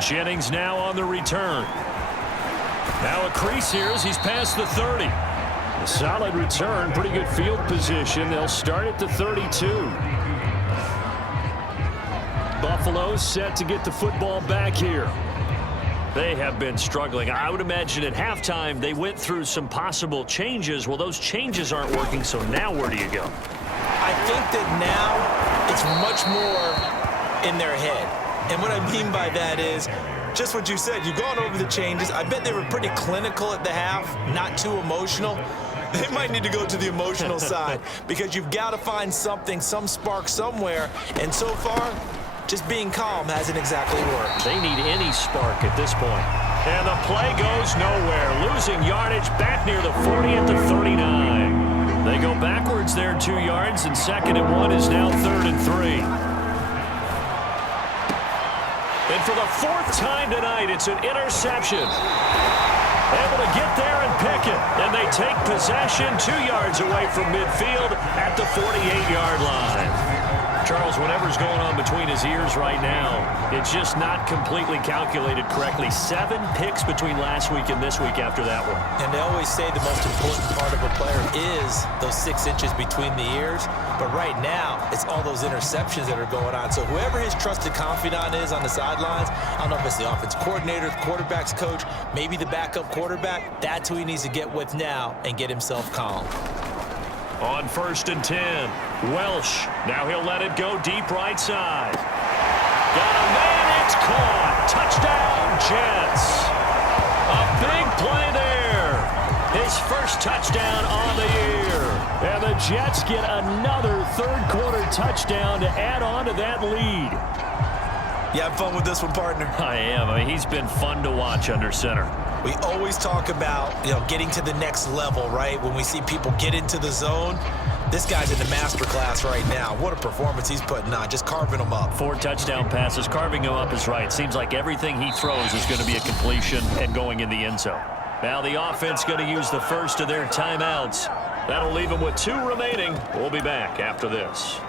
Jennings now on the return. Now a crease here as he's past the 30. A solid return, pretty good field position. They'll start at the 32. Buffalo's set to get the football back here. They have been struggling. I would imagine at halftime they went through some possible changes. Well, those changes aren't working, so now where do you go? I think that now it's much more in their head. And what I mean by that is just what you said. You've gone over the changes. I bet they were pretty clinical at the half, not too emotional. They might need to go to the emotional side because you've got to find something, some spark somewhere. And so far, just being calm hasn't exactly worked. They need any spark at this point. And the play goes nowhere. Losing yardage back near the 40 at the 39. They go backwards there 2 yards, and 2nd and 1 is now 3rd and 3. And for the 4th time tonight, it's an interception. Able to get there and pick it. And they take possession 2 yards away from midfield at the 48-yard line. Charles, whatever's going on between his ears right now, it's just not completely calculated correctly. 7 picks between last week and this week after that one. And they always say the most important part of a player is those 6 inches between the ears. But right now, it's all those interceptions that are going on. So whoever his trusted confidant is on the sidelines, I don't know if it's the offense coordinator, the quarterback's coach, maybe the backup quarterback, that's who he needs to get with now and get himself calm. On 1st and 10, Welsh. Now he'll let it go deep right side. Got a man, it's caught. Touchdown, Jets. A big play there. His first touchdown on the year. And the Jets get another 3rd quarter touchdown to add on to that lead. You having fun with this one, partner? I am. I mean, he's been fun to watch under center. We always talk about, getting to the next level, right? When we see people get into the zone, this guy's in the masterclass right now. What a performance he's putting on, just carving them up. 4 touchdown passes, carving him up is right. Seems like everything he throws is going to be a completion and going in the end zone. Now the offense going to use the first of their timeouts. That'll leave them with 2 remaining. We'll be back after this.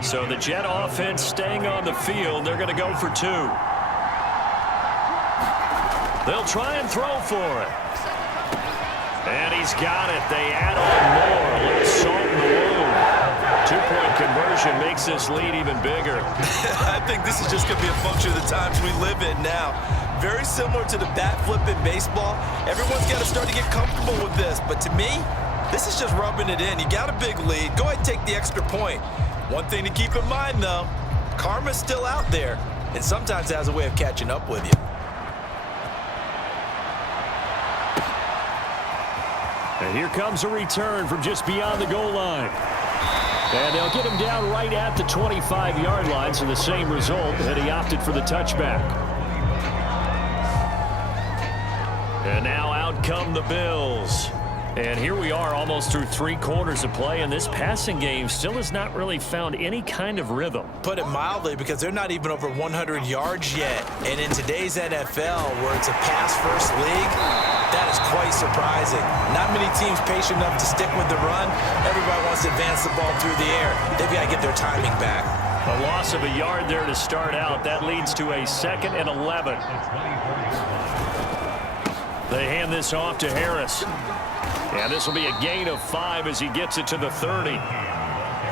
So the Jet offense staying on the field. They're going to go for 2. They'll try and throw for it. And he's got it. They add on more. A little salt in the wound. 2-point conversion makes this lead even bigger. I think this is just going to be a function of the times we live in now. Very similar to the bat flip in baseball. Everyone's got to start to get comfortable with this. But to me, this is just rubbing it in. You got a big lead. Go ahead and take the extra point. One thing to keep in mind, though, karma's still out there. And sometimes it has a way of catching up with you. And here comes a return from just beyond the goal line. And they'll get him down right at the 25-yard line, so the same result, and he opted for the touchback. And now out come the Bills. And here we are almost through 3 quarters of play, and this passing game still has not really found any kind of rhythm. Put it mildly, because they're not even over 100 yards yet. And in today's NFL, where it's a pass-first league, that is quite surprising. Not many teams patient enough to stick with the run. Everybody wants to advance the ball through the air. They've got to get their timing back. A loss of a yard there to start out. That leads to a 2nd and 11. They hand this off to Harris. And this will be a gain of 5 as he gets it to the 30.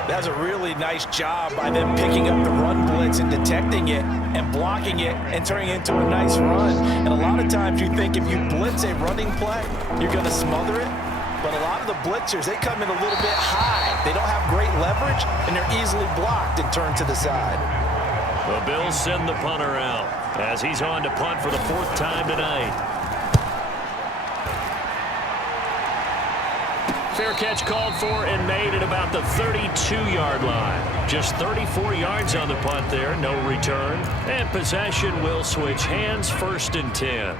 That's a really nice job by them picking up the run blitz and detecting it and blocking it and turning it into a nice run. And a lot of times you think if you blitz a running play, you're going to smother it. But a lot of the blitzers, they come in a little bit high. They don't have great leverage, and they're easily blocked and turned to the side. The Bills send the punter out as he's on to punt for the 4th time tonight. Fair catch called for and made at about the 32-yard line. Just 34 yards on the punt there, no return. And possession will switch hands, 1st and 10.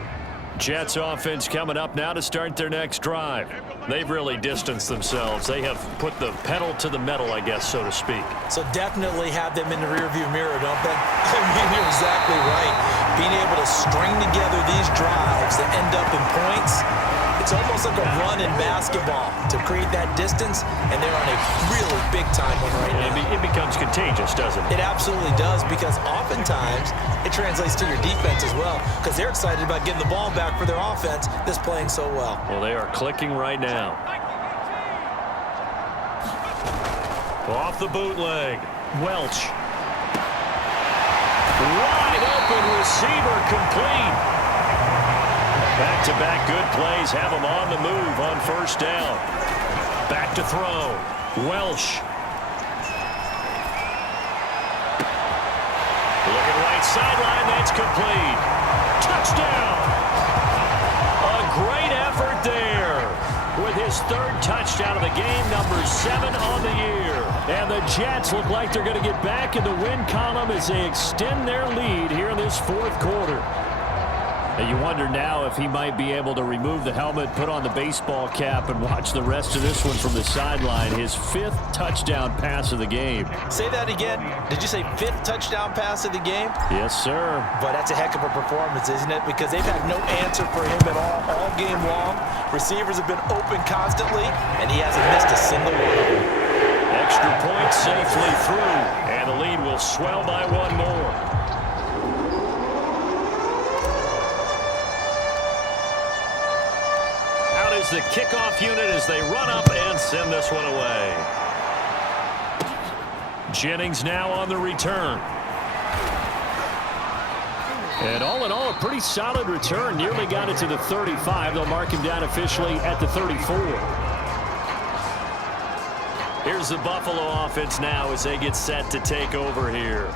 Jets offense coming up now to start their next drive. They've really distanced themselves. They have put the pedal to the metal, I guess, so to speak. So definitely have them in the rearview mirror, don't they? I mean, you're exactly right. Being able to string together these drives that end up in points, it's almost like a run in basketball to create that distance, and they're on a really big-time one right now. It becomes contagious, doesn't it? It absolutely does, because oftentimes it translates to your defense as well, because they're excited about getting the ball back for their offense that's playing so well. Well, they are clicking right now. Off the bootleg. Welch. Wide open receiver, complete. Back-to-back good plays have him on the move on first down. Back to throw. Welsh. Looking right sideline, that's complete. Touchdown! A great effort there with his third touchdown of the game, number 7 on the year. And the Jets look like they're going to get back in the win column as they extend their lead here in this fourth quarter. And you wonder now if he might be able to remove the helmet, put on the baseball cap, and watch the rest of this one from the sideline. His 5th touchdown pass of the game. Say that again. Did you say 5th touchdown pass of the game? Yes, sir. But that's a heck of a performance, isn't it? Because they've had no answer for him at all game long. Receivers have been open constantly, and he hasn't missed a single one of them. Extra point safely through, and the lead will swell by 1 more. Out is the kickoff unit as they run up and send this one away. Jennings now on the return. And all in all, a pretty solid return. Nearly got it to the 35. They'll mark him down officially at the 34. Here's the Buffalo offense now as they get set to take over here.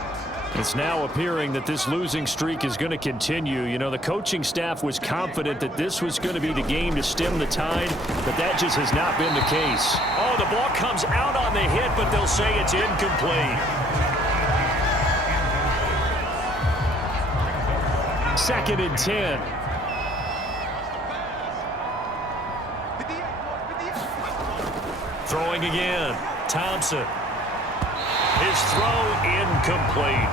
It's now appearing that this losing streak is going to continue. You know, the coaching staff was confident that this was going to be the game to stem the tide, but that just has not been the case. Oh, the ball comes out on the hit, but they'll say it's incomplete. 2nd and 10. Throwing again. Thompson. His throw incomplete.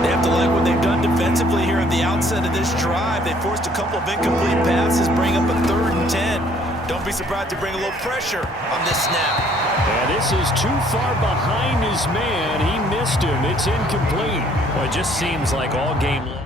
They have to like what they've done defensively here at the outset of this drive. They forced a couple of incomplete passes, bring up a 3rd and 10. Don't be surprised to bring a little pressure on this snap. And this is too far behind his man. He missed him. It's incomplete. Well, it just seems like all game long.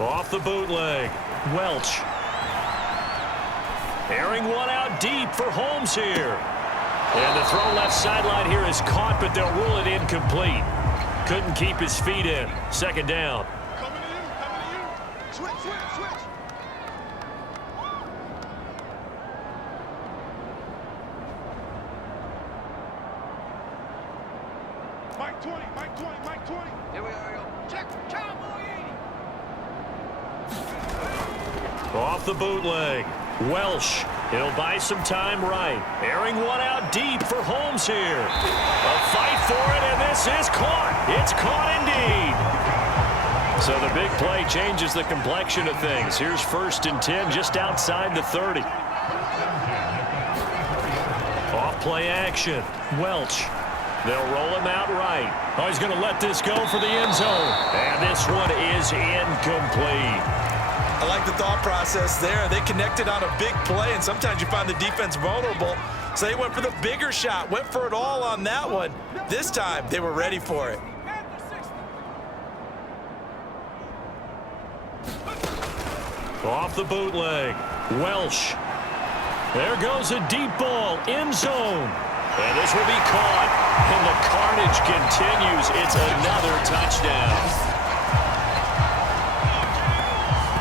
Off the bootleg. Welch. Airing one out deep for Holmes here. And the throw left sideline here is caught, but they'll rule it incomplete. Couldn't keep his feet in. 2nd down. Coming to you, coming to you. Switch, switch, switch. Mike 20, Mike 20, Mike 20. Here we are, yo. Check, Cowboy 80. Off the bootleg. Welsh. He'll buy some time right. Airing one out deep for Holmes here. A fight for it, and this is caught. It's caught indeed. So the big play changes the complexion of things. Here's 1st and 10 just outside the 30. Off play action. Welch. They'll roll him out right. Oh, he's going to let this go for the end zone. And this one is incomplete. I like the thought process there. They connected on a big play, and sometimes you find the defense vulnerable. So they went for the bigger shot, went for it all on that one. This time, they were ready for it. Off the bootleg. Welsh. There goes a deep ball. End zone. And this will be caught. And the carnage continues. It's another touchdown.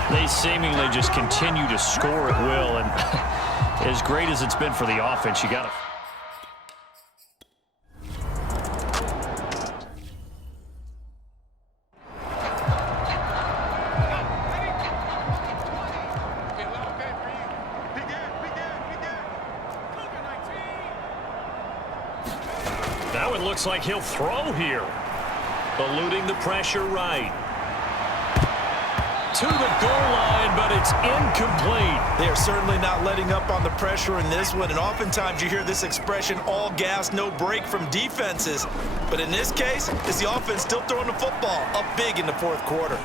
They seemingly just continue to score at will. And as great as it's been for the offense, you got to... Now it looks like he'll throw here. Eluding the pressure right. to the goal line, but it's incomplete. They are certainly not letting up on the pressure in this one, and oftentimes you hear this expression, all gas, no break from defenses. But in this case, it's the offense still throwing the football up big in the fourth quarter.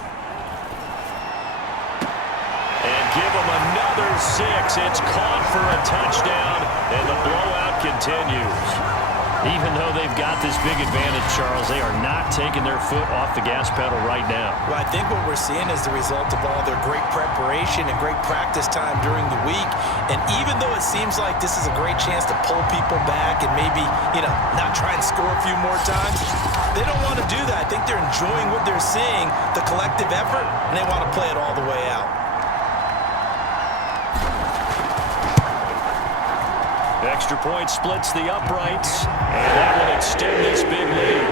And give them another 6. It's caught for a touchdown, and the blowout continues. Even though they've got this big advantage, Charles, they are not taking their foot off the gas pedal right now. Well, I think what we're seeing is the result of all their great preparation and great practice time during the week. And even though it seems like this is a great chance to pull people back and maybe, not try and score a few more times, they don't want to do that. I think they're enjoying what they're seeing, the collective effort, and they want to play it all the way out. Extra point splits the uprights, and that will extend this big lead.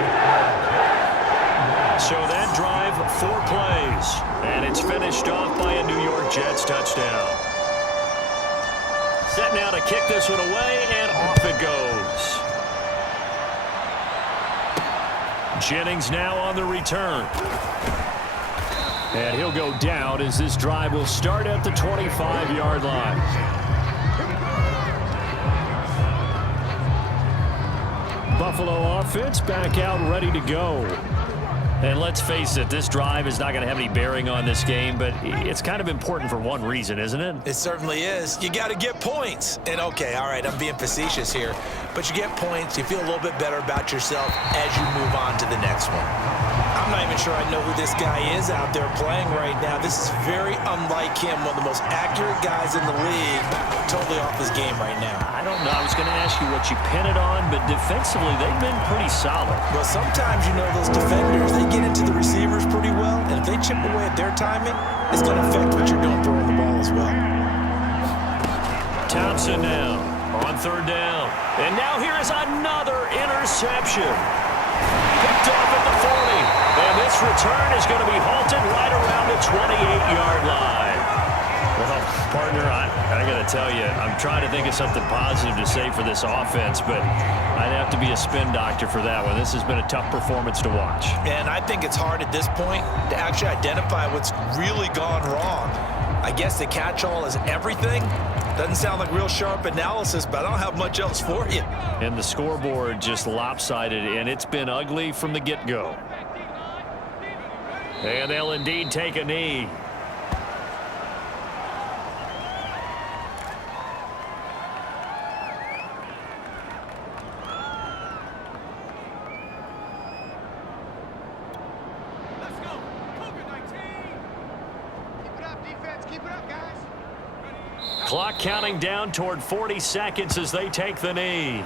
So that drive, 4 plays, and it's finished off by a New York Jets touchdown. Set now to kick this one away, and off it goes. Jennings now on the return. And he'll go down as this drive will start at the 25-yard line. Buffalo offense back out ready to go. And let's face it, this drive is not going to have any bearing on this game, but it's kind of important for one reason, isn't it? It certainly is. You got to get points. And okay, all right, I'm being facetious here, but you get points, you feel a little bit better about yourself as you move on to the next one. I'm not even sure I know who this guy is out there playing right now. This is very unlike him, one of the most accurate guys in the league, totally off his game right now. I don't know. I was going to ask you what you pin it on, but defensively, they've been pretty solid. Well, sometimes, those defenders, they get into the receivers pretty well, and if they chip away at their timing, it's going to affect what you're doing throwing the ball as well. Thompson now on 3rd down. And now here is another interception. Picked off at the 40. And this return is going to be halted right around the 28-yard line. Well, partner, I got to tell you, I'm trying to think of something positive to say for this offense, but I'd have to be a spin doctor for that one. This has been a tough performance to watch. And I think it's hard at this point to actually identify what's really gone wrong. I guess the catch-all is everything. Doesn't sound like real sharp analysis, but I don't have much else for you. And the scoreboard just lopsided, and it's been ugly from the get-go. And they'll indeed take a knee. Let's go. COVID-19. Keep it up, defense. Keep it up, guys. Clock counting down toward 40 seconds as they take the knee.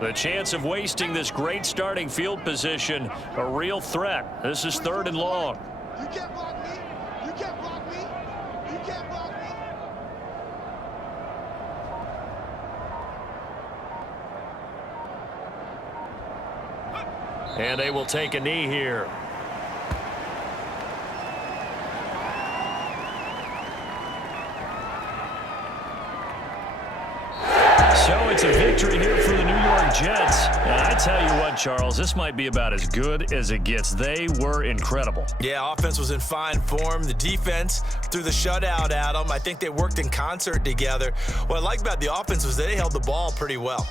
The chance of wasting this great starting field position, a real threat. This is 3rd and long. You can't block me. You can't block me. You can't block me. And they will take a knee here. So it's a victory here for the New York Jets. And I tell you what, Charles, this might be about as good as it gets. They were incredible. Yeah, offense was in fine form. The defense threw the shutout at them. I think they worked in concert together. What I like about the offense was they held the ball pretty well.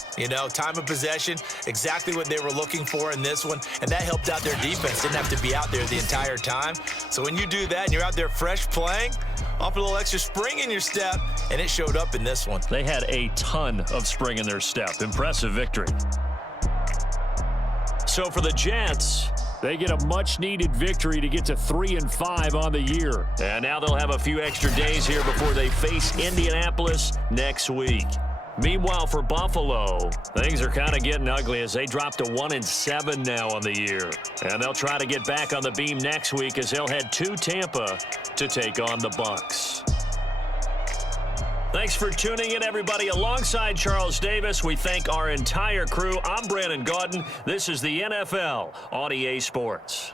Time of possession, exactly what they were looking for in this one, and that helped out their defense. Didn't have to be out there the entire time. So when you do that and you're out there fresh playing, off a little extra spring in your step, and it showed up in this one. They had a ton of spring in their step. Impressive victory. So for the Jets, they get a much-needed victory to get to 3-5 on the year. And now they'll have a few extra days here before they face Indianapolis next week. Meanwhile, for Buffalo, things are kind of getting ugly as they drop to 1-7 now on the year. And they'll try to get back on the beam next week as they'll head to Tampa to take on the Bucs. Thanks for tuning in, everybody. Alongside Charles Davis, we thank our entire crew. I'm Brandon Gaudin. This is the NFL on EA Sports.